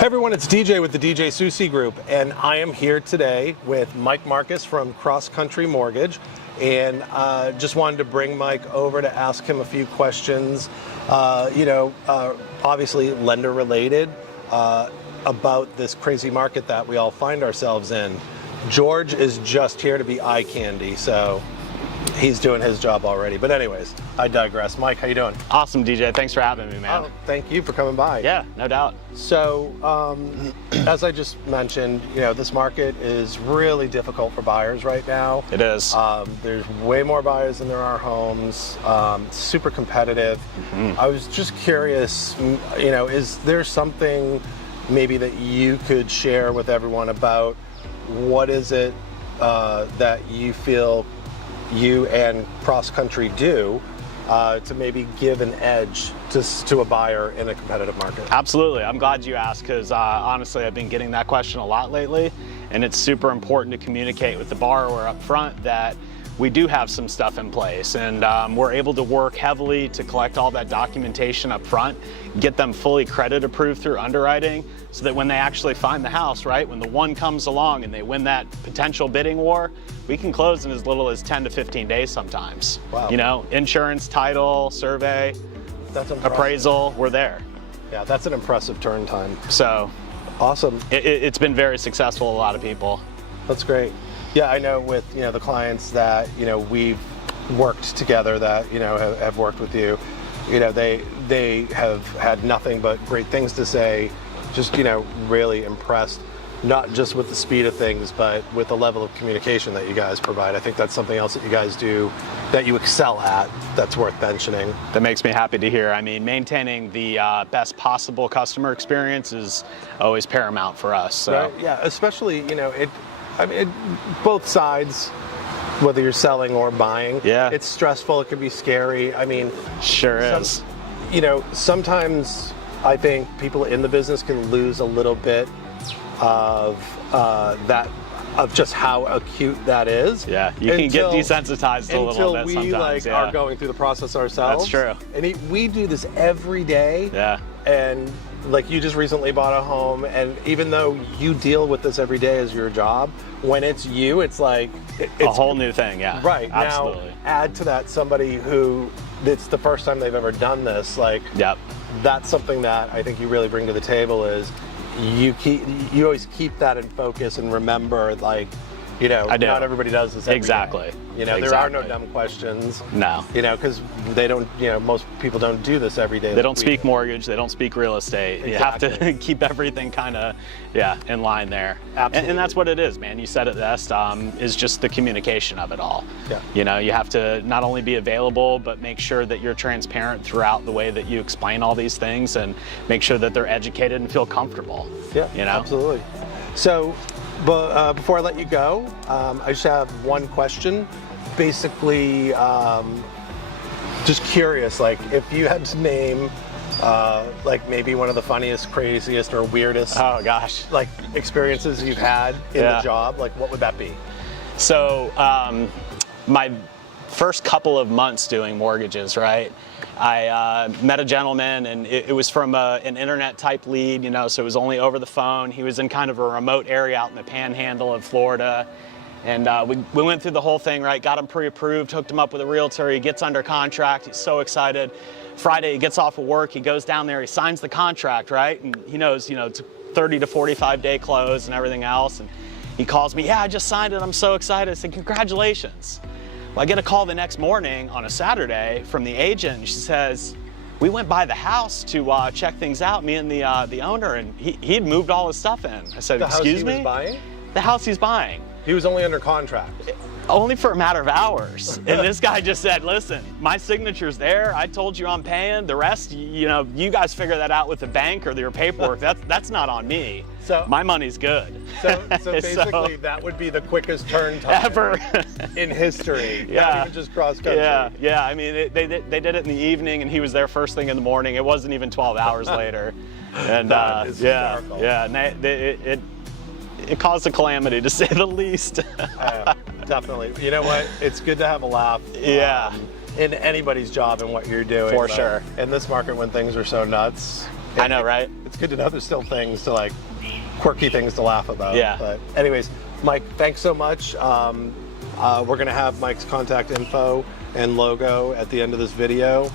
Hey everyone, it's DJ with the DJ Soucy Group, and I am here today with Mike Marcus from CrossCountry Mortgage, and just wanted to bring Mike over to ask him a few questions, obviously lender related, about this crazy market that we all find ourselves in. George is just here to be eye candy, so he's doing his job already. But anyways, I digress. Mike, how you doing? Awesome, DJ. Thanks for having me, man. Oh, thank you for coming by. Yeah, no doubt. So, as I just mentioned, this market is really difficult for buyers right now. It is. There's way more buyers than there are homes. Super competitive. I was just curious, is there something maybe that you could share with everyone about what is it that you feel you and CrossCountry do to maybe give an edge to a buyer in a competitive market? Absolutely. I'm glad you asked, because honestly, I've been getting that question a lot lately, and it's super important to communicate with the borrower up front that we do have some stuff in place, and we're able to work heavily to collect all that documentation up front, get them fully credit approved through underwriting, so that when they actually find the house, right, when the one comes along and they win that potential bidding war, we can close in as little as 10 to 15 days sometimes. Wow. Insurance, title, survey, That's appraisal, we're there. Yeah, that's an impressive turn time. So Awesome. it's been very successful with a lot of people. That's great. Yeah, I know with the clients that we've worked together that have worked with you, they have had nothing but great things to say. Just really impressed, not just with the speed of things, but with the level of communication that you guys provide. I think that's something else that you guys do that you excel at that's worth mentioning. That makes me happy to hear. I mean, maintaining the best possible customer experience is always paramount for us. So. Right? Yeah, especially both sides, whether you're selling or buying. Yeah. It's stressful. It can be scary. I mean, sure is. Sometimes I think people in the business can lose a little bit of just how acute that is. Yeah, you can get desensitized a little bit until we are going through the process ourselves. That's true. And we do this every day. Yeah. And you just recently bought a home, and even though you deal with this every day as your job, when it's you, it's like it's a whole new thing. Yeah. Right. Absolutely. Now, add to that somebody who it's the first time they've ever done this. Yep. That's something that I think you really bring to the table is you always keep that in focus and remember not everybody does this every exactly. day. There are no dumb questions. No. Because they don't, most people don't do this every day. They don't speak mortgage, they don't speak real estate. Exactly. You have to keep everything kind of, in line there. Absolutely. And that's what it is, man. You said it best, is just the communication of it all. Yeah. You have to not only be available, but make sure that you're transparent throughout the way that you explain all these things, and make sure that they're educated and feel comfortable. Yeah, absolutely. So, but before I let you go, I just have one question. Basically, just curious, if you had to name maybe one of the funniest, craziest, or weirdest experiences you've had in the job, what would that be? So my first couple of months doing mortgages, right? I met a gentleman, and it was from an internet type lead, so it was only over the phone. He was in kind of a remote area out in the panhandle of Florida. And we went through the whole thing, right? Got him pre-approved, hooked him up with a realtor. He gets under contract. He's so excited. Friday, he gets off of work. He goes down there. He signs the contract, right? And he knows, it's a 30 to 45 day close and everything else. And he calls me, yeah, I just signed it. I'm so excited. I said, congratulations. Well, I get a call the next morning on a Saturday from the agent. And she says, we went by the house to check things out, me and the owner, and he'd moved all his stuff in. I said, excuse me? The house he was buying? The house he's buying. He was only under contract. Only for a matter of hours. And this guy just said, listen, my signature's there. I told you I'm paying. The rest, you guys figure that out with the bank or your paperwork. That's not on me. So my money's good. So basically, that would be the quickest turn time ever in history. Yeah. Not even just CrossCountry. Yeah. I mean, they did it in the evening, and he was there first thing in the morning. It wasn't even 12 hours later. And that is hysterical. And it caused a calamity, to say the least. Definitely. You know what? It's good to have a laugh. Yeah. In anybody's job and what you're doing. For sure. In this market, when things are so nuts, I know, right? It's good to know there's still things to like, quirky things to laugh about. Yeah. But anyways, Mike, thanks so much. We're gonna have Mike's contact info and logo at the end of this video.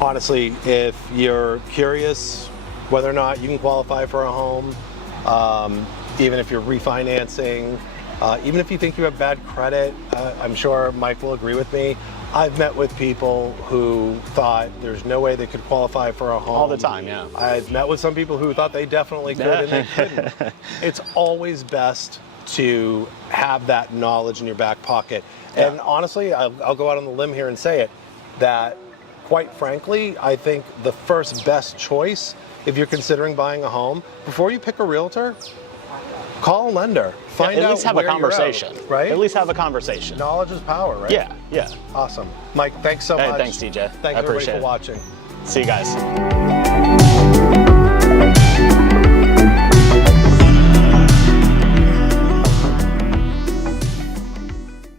Honestly, if you're curious whether or not you can qualify for a home, even if you're refinancing, even if you think you have bad credit, I'm sure Mike will agree with me. I've met with people who thought there's no way they could qualify for a home. All the time, yeah. I've met with some people who thought they definitely could and they couldn't. It's always best to have that knowledge in your back pocket. Yeah. And honestly, I'll go out on the limb here and say it, that quite frankly, I think the first best choice, if you're considering buying a home, before you pick a realtor, call a lender. Find out at least have a conversation, right? At least have a conversation. Knowledge is power, right? Yeah, yeah. Awesome. Mike, thanks so much. Thanks, DJ. Thanks I everybody appreciate for it. watching. See you guys.